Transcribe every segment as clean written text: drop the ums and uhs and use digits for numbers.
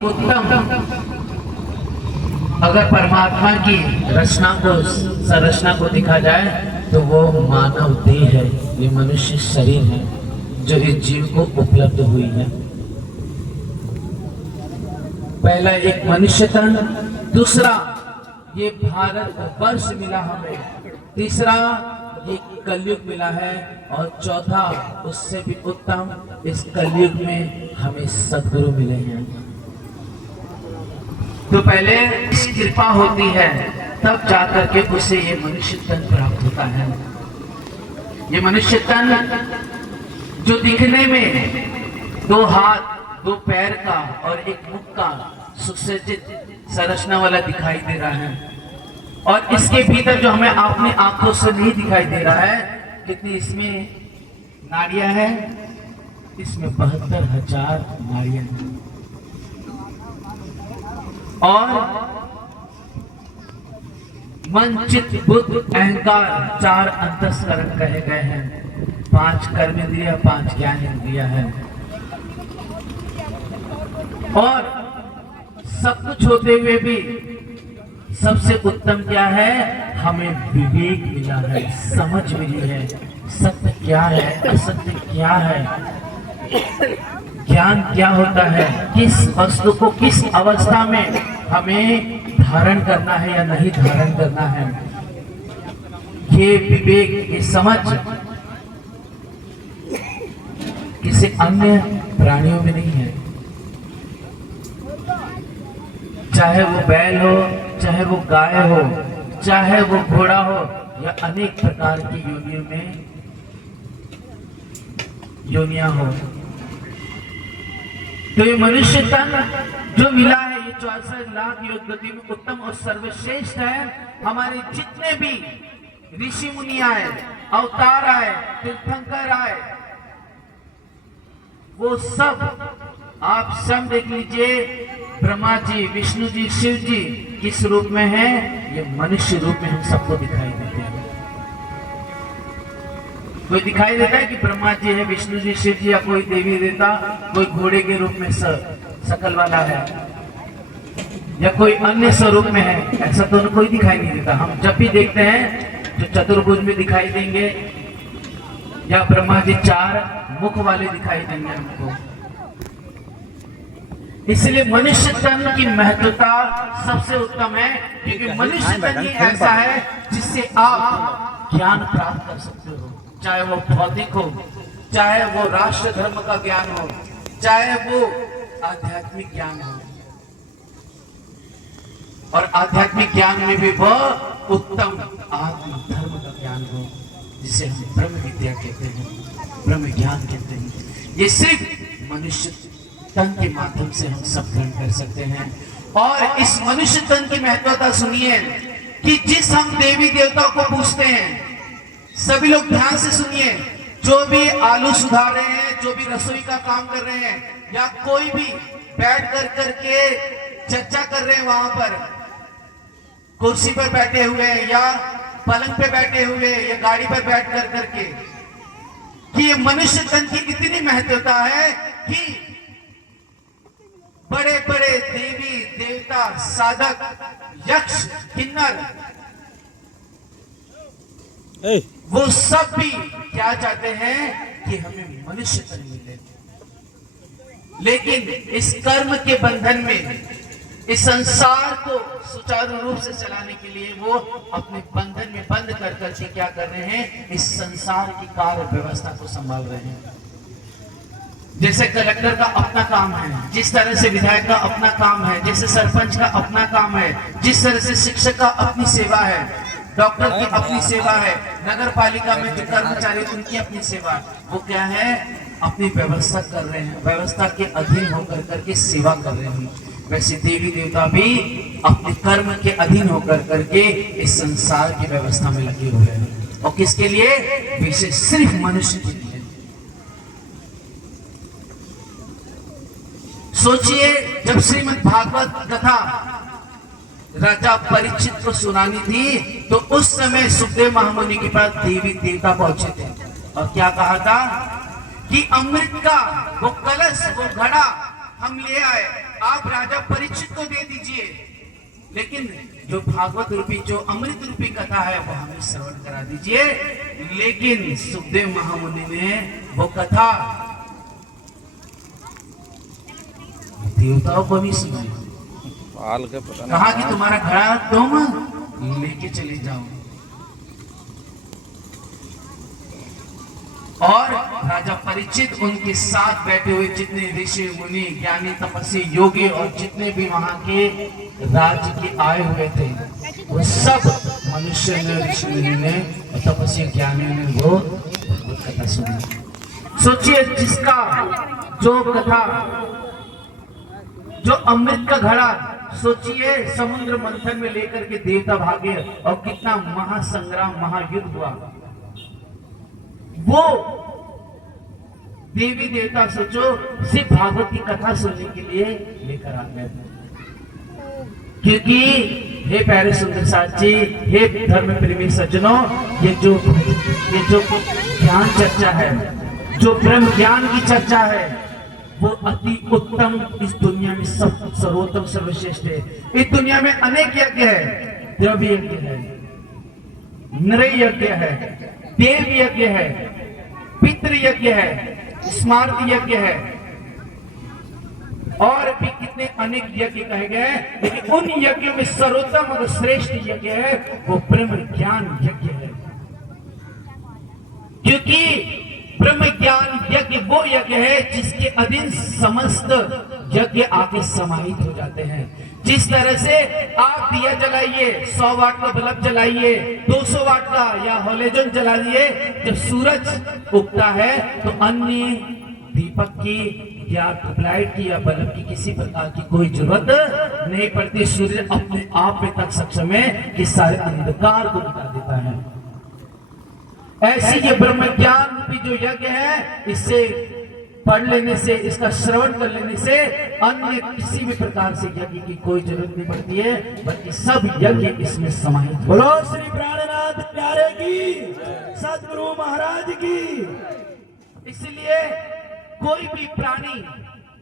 उत्तम अगर परमात्मा की रचना को संरचना को देखा जाए तो वो मानव देह है, ये मनुष्य शरीर है जो इस जीव को उपलब्ध हुई है। पहला एक मनुष्य तन, दूसरा ये भारत वर्ष मिला हमें, तीसरा ये कलयुग मिला है और चौथा उससे भी उत्तम इस कलयुग में हमें सद्गुरु मिले हैं। तो पहले कृपा होती है तब जाकर के उसे ये मनुष्य तन प्राप्त होता है। ये मनुष्य तन जो दिखने में 2 हाथ 2 पैर का और 1 मुख का सुसज्जित संरचना वाला दिखाई दे रहा है और इसके भीतर जो हमें अपनी आंखों से नहीं दिखाई दे रहा है, कितनी इसमें नाड़ियां हैं, इसमें 72,000 नाड़ियां हैं और मन चित्त बुद्ध अहंकार 4 अंतस्करण कहे गए हैं। 5 कर्मेंद्रिय 5 ज्ञान इंद्रिय है और सब कुछ होते हुए भी सबसे उत्तम क्या है, हमें विवेक मिला है, समझ मिली है, सत्य क्या है, असत्य क्या है, ज्ञान क्या होता है, किस वस्तु को किस अवस्था में हमें धारण करना है या नहीं धारण करना है। ये विवेक, ये समझ किसी अन्य प्राणियों में नहीं है। चाहे वो बैल हो, चाहे वो गाय हो, चाहे वो घोड़ा हो या अनेक प्रकार की योनियों में योनियां हो। तो ये मनुष्य तन जो मिला है, ये 64 लाख योग गति में उत्तम और सर्वश्रेष्ठ है। हमारे जितने भी ऋषि मुनि आए, अवतार आए, तीर्थंकर आए, वो सब आप स्वयं देख लीजिए, ब्रह्मा जी, विष्णु जी, शिव जी किस रूप में है, ये मनुष्य रूप में हम सबको दिखाई देते हैं। कोई दिखाई देता है कि ब्रह्मा जी है, विष्णु जी, शिव जी या कोई देवी देवता कोई घोड़े के रूप में शकल वाला है या कोई अन्य स्वरूप में है, ऐसा तो कोई दिखाई नहीं देता। हम जब भी देखते हैं जो चतुर्भुज में दिखाई देंगे या ब्रह्मा जी 4 मुख वाले दिखाई देंगे हमको। इसलिए मनुष्य तन की महत्वता सबसे उत्तम है, क्योंकि मनुष्य तन ही ऐसा है जिससे आप ज्ञान प्राप्त कर सकते हो, चाहे वो भौतिक हो, चाहे वो राष्ट्र धर्म का ज्ञान हो, चाहे वो आध्यात्मिक ज्ञान हो। और आध्यात्मिक ज्ञान में भी वह उत्तम आत्म धर्म का ज्ञान हो, जिसे हम ब्रह्म विद्या कहते हैं, ब्रह्म ज्ञान कहते हैं। ये सिर्फ मनुष्य तन के माध्यम से हम सब ग्रहण कर सकते हैं। और इस मनुष्य तन की महत्वता सुनिए कि जिस हम देवी देवताओं को पूछते हैं, सभी लोग ध्यान से सुनिए, जो भी आलू सुधार रहे हैं, जो भी रसोई का काम कर रहे हैं या कोई भी बैठ कर करके चर्चा कर रहे हैं, वहां पर कुर्सी पर बैठे हुए या पलंग पे बैठे हुए या गाड़ी पर बैठ कर करके, कि ये मनुष्य तन की इतनी महत्वता है कि बड़े बड़े देवी देवता, साधक, यक्ष, किन्नर, वो सब भी क्या चाहते हैं कि हमें मनुष्य तन मिले। लेकिन इस कर्म के बंधन में, इस संसार को सुचारू रूप से चलाने के लिए वो अपने बंधन में बंद कर करके क्या कर रहे हैं, इस संसार की कार्य व्यवस्था को संभाल रहे हैं। जैसे कलेक्टर का अपना काम है, जिस तरह से विधायक का अपना काम है, जैसे सरपंच का अपना काम है, जिस तरह से शिक्षक का अपनी सेवा है, डॉक्टर की अपनी सेवा है, नगर पालिका में जो कर्मचारी उनकी अपनी सेवा, वो क्या है, अपनी व्यवस्था कर रहे हैं, व्यवस्था के अधीन होकर करके सेवा कर रहे हैं। वैसे देवी देवता भी अपने कर्म के अधीन होकर करके इस संसार की व्यवस्था में लगे हुए हैं। और किसके लिए? विशेष सिर्फ मनुष्य के लिए। सोचिए, जब श्रीमद् भागवत कथा राजा परीक्षित को सुनानी थी, तो उस समय सुखदेव महामुनि के पास देवी देवता पहुंचे थे और क्या कहा था कि अमृत का वो कलश, वो घड़ा हम ले आए, आप आप राजा परीक्षित को दे दीजिए, लेकिन जो भागवत रूपी, जो अमृत रूपी कथा है वो हमें श्रवण करा दीजिए। लेकिन सुखदेव महामुनि ने वो कथा देवताओं को भी सुनाई। कहा कि तुम्हारा घड़ा तुम लेके चले जाओ। और राजा परीक्षित उनके साथ बैठे हुए जितने ऋषि मुनि ज्ञानी तपस्वी योगी और जितने भी वहां के राज्य के आए हुए थे, वो सब मनुष्य ने, ऋषि मुनि ने, तपस्वी ज्ञानी ने वो कथा सुनी। सोचिए, जिसका जो कथा, जो अमृत का घड़ा, सोचिए समुद्र मंथन में लेकर के देवता भागे और कितना महासंग्राम, महायुद्ध हुआ। वो देवी देवता सोचो सिर्फ भागवत की कथा सुनने के लिए लेकर आ गए थे। क्योंकि हे प्यारे सुंदर साथ जी, हे धर्म प्रेमी सज्जनों, ये जो ज्ञान चर्चा है, जो ब्रह्म ज्ञान की चर्चा है, वो अति उत्तम, इस दुनिया में सब सर्वोत्तम सर्वश्रेष्ठ है। इस दुनिया में अनेक यज्ञ है, द्रव्य यज्ञ है, नर यज्ञ है, देव यज्ञ है, पितृ यज्ञ है, स्मार्त यज्ञ है, और भी कितने अनेक यज्ञ कहे गए हैं। लेकिन उन यज्ञों में सर्वोत्तम और श्रेष्ठ यज्ञ है वो ब्रह्म ज्ञान यज्ञ है। क्योंकि ब्रह्म ज्ञान यज्ञ वो यज्ञ है जिसके अधीन समस्त यज्ञ आके समाहित हो जाते हैं। जिस तरह से आप दिया जलाइए, 100 वाट का बल्ब जलाइए, 200 वाट का या हैलोजन जलाइए, जब सूरज उगता है तो अन्य दीपक की या ट्यूबलाइट की या बल्ब की किसी प्रकार की कोई जरूरत नहीं पड़ती। सूर्य अपने आप में तक सक्षम है कि सारे अंधकार को मिटा देता है। ऐसी ये ब्रह्म ज्ञान भी जो यज्ञ है, इससे पढ़ लेने से, इसका श्रवण कर लेने से अन्य किसी भी प्रकार से यज्ञ की कोई जरूरत नहीं पड़ती है, बल्कि सब यज्ञ इसमें समाहित। बोलो श्री प्राणनाथ प्यारे की, सदगुरु महाराज की। इसलिए कोई भी प्राणी,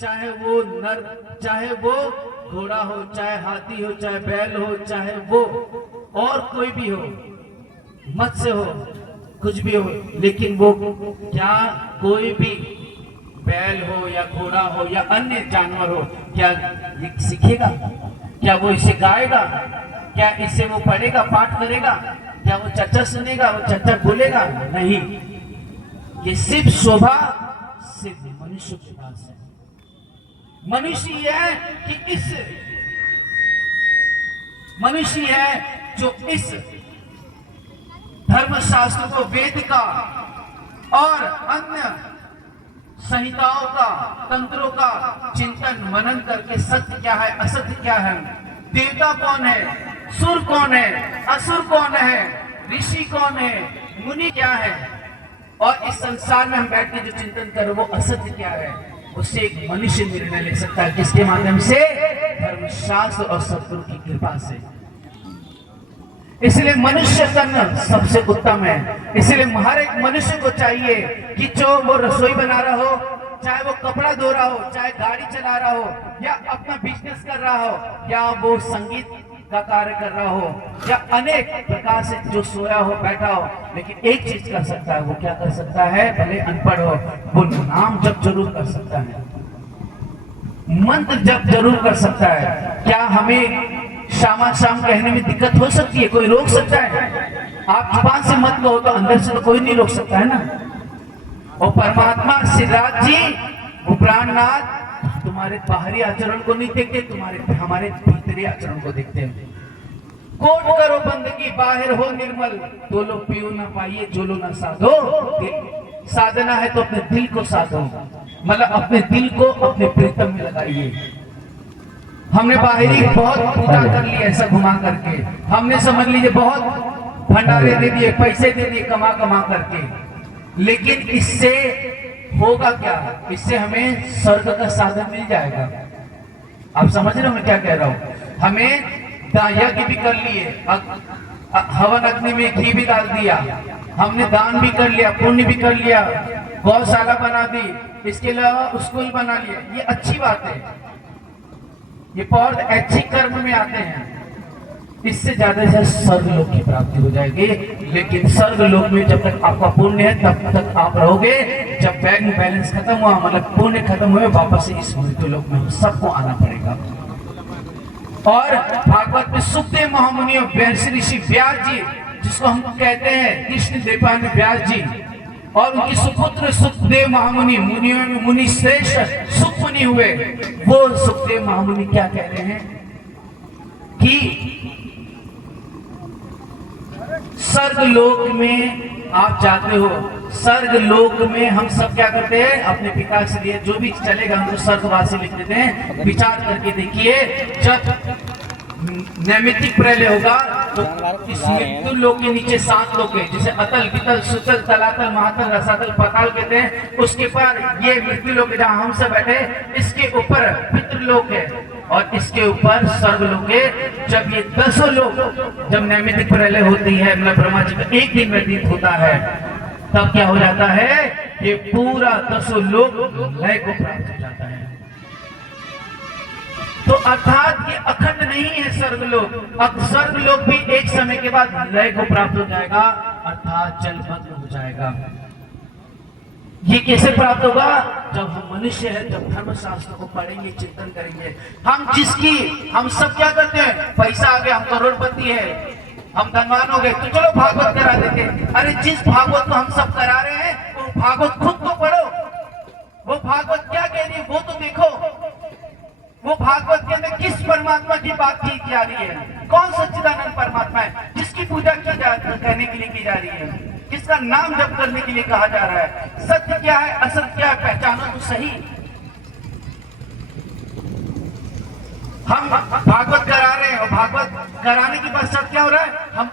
चाहे वो नर, चाहे वो घोड़ा हो, चाहे हाथी हो, चाहे बैल हो, चाहे वो और कोई भी हो, मत्स्य हो, कुछ भी हो, लेकिन वो क्या कोई भी बैल हो या घोड़ा हो या अन्य जानवर हो, क्या ये सीखेगा? क्या वो इसे गाएगा? क्या इससे वो पढ़ेगा, पाठ करेगा? क्या वो चर्चा सुनेगा, वो चर्चा बोलेगा? नहीं। ये सिर्फ शोभा सिर्फ मनुष्य के पास है। मनुष्य है कि इस मनुष्य है जो इस धर्मशास्त्र को, वेद का और अन्य संहिताओं का, तंत्रों का चिंतन मनन करके सत्य क्या है, असत्य क्या है, देवता कौन है, सुर कौन है, असुर कौन है, ऋषि कौन है, मुनि क्या है, और इस संसार में हम बैठ के जो चिंतन कर रहे वो असत्य क्या है, उससे एक मनुष्य निर्णय ले सकता है। किसके माध्यम से? धर्मशास्त्र और सद्गुरु की कृपा से। इसलिए मनुष्य तन सबसे उत्तम है। इसलिए हर एक मनुष्य को चाहिए कि जो वो रसोई बना रहा हो, चाहे वो कपड़ा धो रहा हो, चाहे गाड़ी चला रहा हो, या अपना बिजनेस कर रहा हो, या वो संगीत का कार्य कर रहा हो, या अनेक प्रकार से जो सोया हो, बैठा हो, लेकिन एक चीज कर सकता है। वो क्या कर सकता है? भले अनपढ़ हो, वो नाम जप जरूर कर सकता है, मंत्र जप जरूर कर सकता है। क्या हमें शाम शाम कहने में दिक्कत हो सकती है? कोई रोक सकता है? आप जुबान से मत कहो तो अंदर से तो कोई नहीं रोक सकता है ना। और परमात्मा सिद्धराज जी, वो प्राणनाथ तुम्हारे बाहरी आचरण को नहीं देखते, तुम्हारे हमारे भीतरी आचरण को देखते हैं। कोट करो बंदगी, बाहर हो निर्मल, तो लो पियो ना पाइए, जो लो ना साधो। साधना है तो अपने दिल को साधो, मतलब अपने दिल को अपने प्रीतम में लगाइए। हमने बाहरी बहुत पूजा कर ली ऐसा घुमा करके, हमने समझ लीजिए बहुत भंडारे दे दिए, पैसे दे दिए कमा कमा करके, लेकिन इससे होगा क्या? इससे हमें स्वर्ग का साधन मिल जाएगा। आप समझ रहे हो मैं क्या कह रहा हूँ? हमें यज्ञ भी कर लिए, हवन अग्नि में घी भी डाल दिया, हमने दान भी कर लिया, पुण्य भी कर लिया, गौशाला बना दी, इसके अलावा स्कूल बना लिया, ये अच्छी बात है। ये बहुत ऐच्छिक कर्म में आते हैं। इससे ज्यादा से स्वर्ग लोक की प्राप्ति हो जाएगी। लेकिन स्वर्ग लोक में जब तक आपका पुण्य है तब तक आप रहोगे। जब बैंक बैलेंस खत्म हुआ, मतलब पुण्य खत्म हुए, वापस से इस मृत्यु लोक में सबको आना पड़ेगा। और भागवत में सुखदेव महामुनि और महर्षि ऋषि व्यास जी, जिसको हम कहते हैं कृष्ण देवपाल व्यास जी, और उनकी सुपुत्र सुखदेव महामुनि, मुनियों में मुनि श्रेष्ठ सुख मुनि हुए। वो सुखदेव महामुनि क्या कह रहे हैं कि स्वर्ग लोक में आप जाते हो, स्वर्ग लोक में हम सब क्या करते हैं, अपने पिता से लिए जो भी चलेगा हम तो स्वर्गवासी लिख देते हैं। विचार करके देखिए, जब नैमित्तिक प्रलय होगा तो इस मृत्यु लोक के नीचे 7 लोक है, जैसे अतल, वितल, सुतल, तलातल, महातल, रसातल, पाताल कहते हैं। उसके बाद ये मृत्यु लोक जहाँ हम सब बैठे, इसके ऊपर पितृलोक है और इसके ऊपर स्वर्ग लोक है। जब ये 10 लोक, जब नैमित्तिक प्रलय होती है, मतलब ब्रह्मा जी का एक दिन व्यतीत होता है, तब क्या हो जाता है, ये पूरा 10 लोक लय को प्राप्त हो जाता है। तो अर्थात ये अखंड नहीं है स्वर्गलोक। अब स्वर्गलोक भी एक समय के बाद लय को प्राप्त हो जाएगा, अर्थात जलमग्न हो जाएगा। ये कैसे प्राप्त होगा, जब हम मनुष्य है, जब धर्मशास्त्र को पढ़ेंगे, चिंतन करेंगे। हम सब क्या करते हैं, पैसा आ गया, हम करोड़पति है, हम धनवान हो गए, तो चलो भागवत करा देते हैं। अरे जिस भागवत को हम सब करा रहे हैं, वो भागवत खुद तो पढ़ो। वो भागवत क्या कह रही है वो तो देखो। वो भागवत के अंदर किस परमात्मा की बात की जा रही है, कौन सच्चिदानंद परमात्मा है जिसकी पूजा करने के लिए की जा रही है, जिसका नाम जप करने के लिए कहा जा रहा है। सत्य क्या है, असत्य क्या है, पहचानो तो सही। हम भागवत करा रहे हैं और भागवत कराने के पश्चात क्या हो रहा है, हम